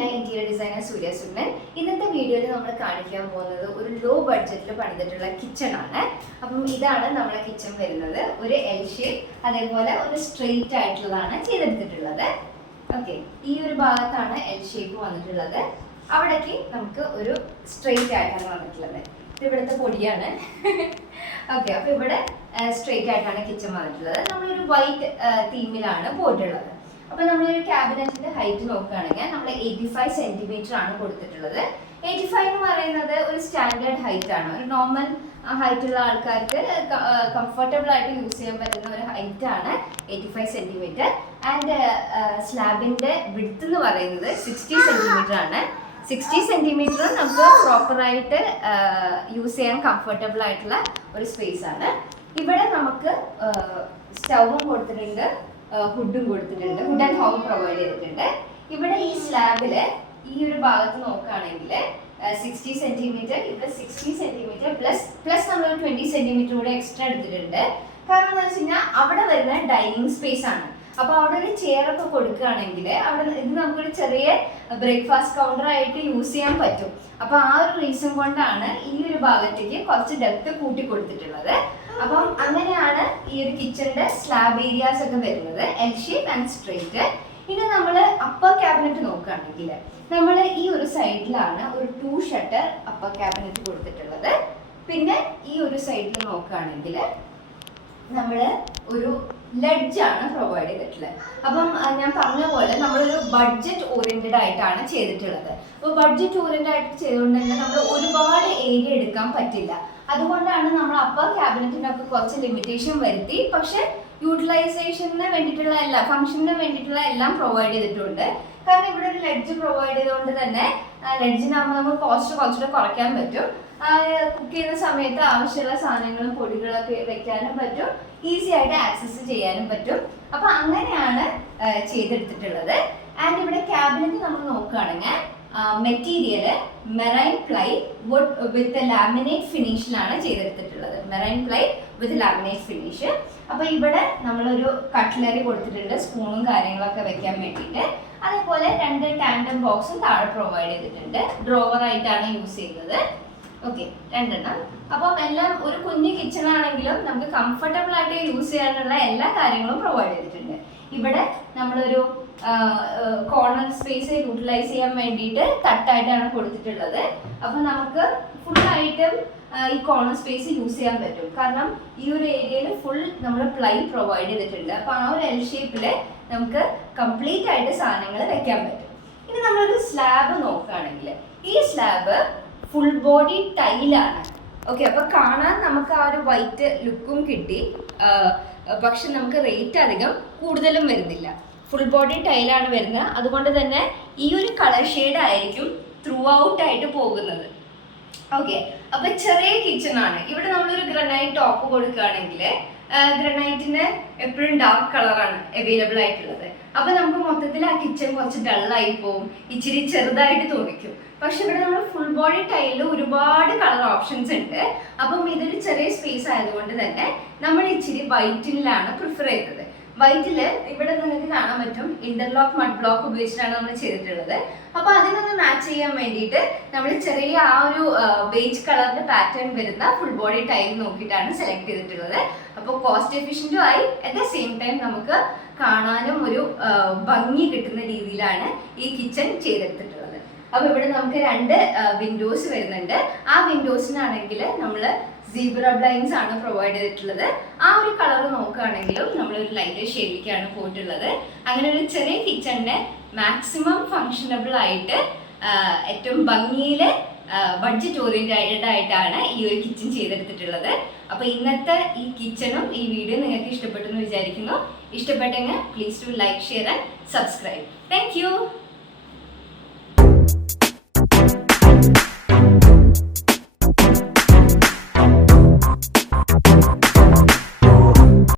ഞാൻ interior designer സൂര്യ സുന്നൻ. ഇന്നത്തെ വീഡിയോയിൽ നമ്മൾ കാണിക്കാൻ പോകുന്നത് ഒരു ലോ ബഡ്ജറ്റിൽ പണിതിട്ടുള്ള കിച്ചൺ ആണ്. അപ്പം ഇതാണ് നമ്മുടെ കിച്ചൺ വരുന്നത്. ഒരു എൽ ഷേപ്പ്, അതേപോലെ ഒരു സ്ട്രെയിറ്റ് ആയിട്ടുള്ളതാണ് ചെയ്തെടുത്തിട്ടുള്ളത്. ഓക്കെ, ഈ ഒരു ഭാഗത്താണ് എൽ ഷേപ്പ് വന്നിട്ടുള്ളത്. അവിടേക്ക് നമുക്ക് ഒരു സ്ട്രെയിറ്റ് ആയിട്ടാണ് വന്നിട്ടുള്ളത്. ഇത് ഇവിടുത്തെ പൊടിയാണ്. ഓക്കെ, അപ്പൊ ഇവിടെ സ്ട്രെയിറ്റ് ആയിട്ടാണ് കിച്ചൺ വന്നിട്ടുള്ളത്. നമ്മളൊരു വൈറ്റ് തീമിലാണ് പോയിട്ടുള്ളത്. അപ്പൊ നമ്മളൊരു ക്യാബിനറ്റിന്റെ ഹൈറ്റ് നോക്കുകയാണെങ്കിൽ നമ്മൾ 85 സെന്റിമീറ്റർ ആണ് കൊടുത്തിട്ടുള്ളത്. 85 എന്ന് പറയുന്നത് ഒരു സ്റ്റാൻഡേർഡ് ഹൈറ്റ് ആണ്. ഒരു നോർമൽ ഹൈറ്റ് ഉള്ള ആൾക്കാർക്ക് കംഫർട്ടബിൾ ആയിട്ട് യൂസ് ചെയ്യാൻ പറ്റുന്ന ഒരു ഹൈറ്റ് ആണ് 85 സെന്റിമീറ്റർ. ആൻഡ് സ്ലാബിന്റെ വിഡ്ത്ത് എന്ന് പറയുന്നത് 60 സെന്റിമീറ്റർ ആണ്. 60 സെന്റിമീറ്റർ നമുക്ക് പ്രോപ്പറായിട്ട് യൂസ് ചെയ്യാൻ കംഫർട്ടബിൾ ആയിട്ടുള്ള ഒരു സ്പേസ് ആണ്. ഇവിടെ നമുക്ക് സ്റ്റൗവും കൊടുത്തിട്ടുണ്ട്, ഹുഡും കൊടുത്തിട്ടുണ്ട്. ഹുഡ് ആൻഡ് ഹോം പ്രൊവൈഡ് ചെയ്തിട്ടുണ്ട്. ഇവിടെ ഈ സ്ലാബില് ഈ ഒരു ഭാഗത്ത് നോക്കുകയാണെങ്കിൽ 60 സെന്റിമീറ്റർ, ഇവിടെ 60 സെന്റിമീറ്റർ പ്ലസ് നമ്മൾ 20 സെന്റിമീറ്റർ കൂടെ എക്സ്ട്രാ എടുത്തിട്ടുണ്ട്. കാരണം എന്താ വെച്ച് കഴിഞ്ഞാൽ അവിടെ വരുന്ന ഡൈനിങ് സ്പേസ് ആണ്. അപ്പൊ അവിടെ ഒരു ചെയർ ഒക്കെ കൊടുക്കുകയാണെങ്കിൽ അവിടെ ഇത് നമുക്കൊരു ചെറിയ ബ്രേക്ക്ഫാസ്റ്റ് കൗണ്ടർ ആയിട്ട് യൂസ് ചെയ്യാൻ പറ്റും. അപ്പൊ ആ ഒരു റീസൺ കൊണ്ടാണ് ഈ ഒരു ഭാഗത്തേക്ക് കുറച്ച് ഡെപ്ത് കൂട്ടി കൊടുത്തിട്ടുള്ളത്. അപ്പം അങ്ങനെയാണ് ഈ ഒരു കിച്ചണിന്റെ സ്ലാബ് ഏരിയാസ് ഒക്കെ വരുന്നത്, എൽ ഷേപ്പ് ആൻഡ് സ്ട്രെയിറ്റ്. ഇനി നമ്മൾ അപ്പർ ക്യാബിനറ്റ് നോക്കുകയാണെങ്കിൽ നമ്മൾ ഈ ഒരു സൈഡിലാണ് ഒരു 2 ഷട്ടർ അപ്പർ ക്യാബിനറ്റ് കൊടുത്തിട്ടുള്ളത്. പിന്നെ ഈ ഒരു സൈഡിൽ നോക്കുകയാണെങ്കിൽ നമ്മൾ ഒരു ലെഡ്ജ് ആണ് പ്രൊവൈഡ് ചെയ്തിട്ടുള്ളത്. അപ്പം ഞാൻ പറഞ്ഞ പോലെ നമ്മളൊരു ബഡ്ജറ്റ് ഓറിയന്റഡ് ആയിട്ടാണ് ചെയ്തിട്ടുള്ളത്. അപ്പോൾ ബഡ്ജറ്റ് ഓറിയന്റഡ് ആയിട്ട് ചെയ്തുകൊണ്ട് തന്നെ നമ്മൾ ഒരുപാട് ഏരിയ എടുക്കാൻ പറ്റില്ല. അതുകൊണ്ടാണ് നമ്മൾ അപ്പർ ക്യാബിനറ്റിനൊക്കെ കുറച്ച് ലിമിറ്റേഷൻ വരുത്തി. പക്ഷെ യൂട്ടിലൈസേഷന് വേണ്ടിയിട്ടുള്ള എല്ലാ ഫംഗ്ഷന് വേണ്ടിയിട്ടുള്ള എല്ലാം പ്രൊവൈഡ് ചെയ്തിട്ടുണ്ട്. കാരണം ഇവിടെ ഒരു ലെഡ്ജ് പ്രൊവൈഡ് ചെയ്തുകൊണ്ട് തന്നെ ലെഡ്ജിനാകുമ്പോൾ നമുക്ക് കോസ്റ്റ് കുറച്ചുകൂടെ കുറയ്ക്കാൻ പറ്റും. കുക്ക് ചെയ്യുന്ന സമയത്ത് ആവശ്യമുള്ള സാധനങ്ങളും പൊടികളൊക്കെ വെക്കാനും പറ്റും, ഈസി ആയിട്ട് ആക്സസ് ചെയ്യാനും പറ്റും. അപ്പൊ അങ്ങനെയാണ് ചെയ്തെടുത്തിട്ടുള്ളത്. ആൻഡ് ഇവിടെ ക്യാബിനറ്റ് നമ്മൾ നോക്കുകയാണെങ്കിൽ material marine ply wood with laminate ഫിനിഷിലാണ് ചെയ്തെടുത്തിട്ടുള്ളത്. Marine ply with laminate finish. അപ്പൊ ഇവിടെ നമ്മളൊരു കട്ട്ലറി കൊടുത്തിട്ടുണ്ട്, സ്പൂണും കാര്യങ്ങളൊക്കെ വെക്കാൻ വേണ്ടിയിട്ട്. അതേപോലെ 2 ടാൻഡം ബോക്സും താഴെ പ്രൊവൈഡ് ചെയ്തിട്ടുണ്ട്. ഡ്രോവർ ആയിട്ടാണ് യൂസ് ചെയ്യുന്നത്. ഓക്കെ, 2 എണ്ണം. അപ്പം എല്ലാം ഒരു കുഞ്ഞു കിച്ചൺ ആണെങ്കിലും നമുക്ക് കംഫർട്ടബിൾ ആയിട്ട് യൂസ് ചെയ്യാനുള്ള എല്ലാ കാര്യങ്ങളും പ്രൊവൈഡ് ചെയ്തിട്ടുണ്ട്. ഇവിടെ നമ്മളൊരു കോർണർ സ്പേസ് യൂട്ടിലൈസ് ചെയ്യാൻ വേണ്ടിയിട്ട് തട്ടായിട്ടാണ് കൊടുത്തിട്ടുള്ളത്. അപ്പൊ നമുക്ക് ഫുള്ളായിട്ടും ഈ കോർണർ സ്പേസ് യൂസ് ചെയ്യാൻ പറ്റും. കാരണം ഈ ഒരു ഏരിയയിൽ ഫുൾ നമ്മൾ പ്ലൈ പ്രൊവൈഡ് ചെയ്തിട്ടുണ്ട്. അപ്പൊ ആ ഒരു എൽ ഷേപ്പില് നമുക്ക് കംപ്ലീറ്റ് ആയിട്ട് സാധനങ്ങൾ വെക്കാൻ പറ്റും. ഇനി നമ്മളൊരു സ്ലാബ് നോക്കുകയാണെങ്കിൽ ഈ സ്ലാബ് ഫുൾ ബോഡി ടൈലാണ്. ഓക്കെ, അപ്പൊ കാണാൻ നമുക്ക് ആ ഒരു വൈറ്റ് ലുക്കും കിട്ടി. പക്ഷെ നമുക്ക് റേറ്റ് അധികം കൂടുതലും വരുന്നില്ല. ഫുൾ ബോഡി ടൈലാണ് വരുന്നത്. അതുകൊണ്ട് തന്നെ ഈ ഒരു കളർ ഷെയ്ഡ് ആയിരിക്കും ത്രൂ ഔട്ട് ആയിട്ട് പോകുന്നത്. ഓക്കെ, അപ്പൊ ചെറിയ കിച്ചൺ ആണ്. ഇവിടെ നമ്മളൊരു ഗ്രനൈറ്റ് ടോപ്പ് കൊടുക്കുകയാണെങ്കിൽ ഗ്രാനൈറ്റിന് എപ്പോഴും ഡാർക്ക് കളറാണ് അവൈലബിൾ ആയിട്ടുള്ളത്. അപ്പൊ നമുക്ക് മൊത്തത്തിൽ ആ കിച്ചൺ കുറച്ച് ഡള്ളായി പോകും, ഇച്ചിരി ചെറുതായിട്ട് തോന്നിക്കും. പക്ഷെ ഇവിടെ നമ്മൾ ഫുൾ ബോഡി ടൈലിൽ ഒരുപാട് കളർ ഓപ്ഷൻസ് ഉണ്ട്. അപ്പം ഇതൊരു ചെറിയ സ്പേസ് ആയതുകൊണ്ട് തന്നെ നമ്മൾ ഇച്ചിരി വൈറ്റിലാണ് പ്രിഫർ ചെയ്തത്. വൈറ്റില് ഇവിടെ നിങ്ങൾക്ക് കാണാൻ പറ്റും ഇന്റർലോക്ക് മഡ് ബ്ലോക്ക് ഉപയോഗിച്ചിട്ടാണ് നമ്മൾ ചെയ്തിട്ടുള്ളത്. അപ്പൊ അതിനൊന്ന് മാച്ച് ചെയ്യാൻ വേണ്ടിയിട്ട് നമ്മൾ ചെറിയ ആ ഒരു ബേജ് കളറിന്റെ പാറ്റേൺ വരുന്ന ഫുൾ ബോഡി ടൈൽ നോക്കിയിട്ടാണ് സെലക്ട് ചെയ്തിട്ടുള്ളത്. അപ്പോൾ കോസ്റ്റ് എഫിഷ്യന്റും ആയി, അറ്റ് ദ സെയിം ടൈം നമുക്ക് കാണാനും ഒരു ഭംഗി കിട്ടുന്ന രീതിയിലാണ് ഈ കിച്ചൺ ചെയ്തെടുത്തിട്ടുള്ളത്. അപ്പൊ ഇവിടെ നമുക്ക് 2 വിൻഡോസ് വരുന്നുണ്ട്. ആ വിൻഡോസിനാണെങ്കിൽ നമ്മൾ സീബ്ര ബ്ലൈൻഡ്സ് ആണ് പ്രൊവൈഡ് ചെയ്തിട്ടുള്ളത്. ആ ഒരു കളർ നോക്കുകയാണെങ്കിലും നമ്മളൊരു ലൈറ്റ് ഷെയ്ഡിലേക്കാണ് പോയിട്ടുള്ളത്. അങ്ങനെ ഒരു ചെറിയ കിച്ചണിനെ മാക്സിമം ഫങ്ഷനബിൾ ആയിട്ട് ഏറ്റവും ഭംഗിയിൽ ബഡ്ജറ്റ് ഓറിയന്റഡ് ആയിട്ടാണ് ഈ ഒരു കിച്ചൺ ചെയ്തെടുത്തിട്ടുള്ളത്. അപ്പൊ ഇന്നത്തെ ഈ കിച്ചണും ഈ വീഡിയോ നിങ്ങൾക്ക് ഇഷ്ടപ്പെട്ടു എന്ന് വിചാരിക്കുന്നു. ഇഷ്ടപ്പെട്ടെങ്കിൽ please to like, share and subscribe. Thank U.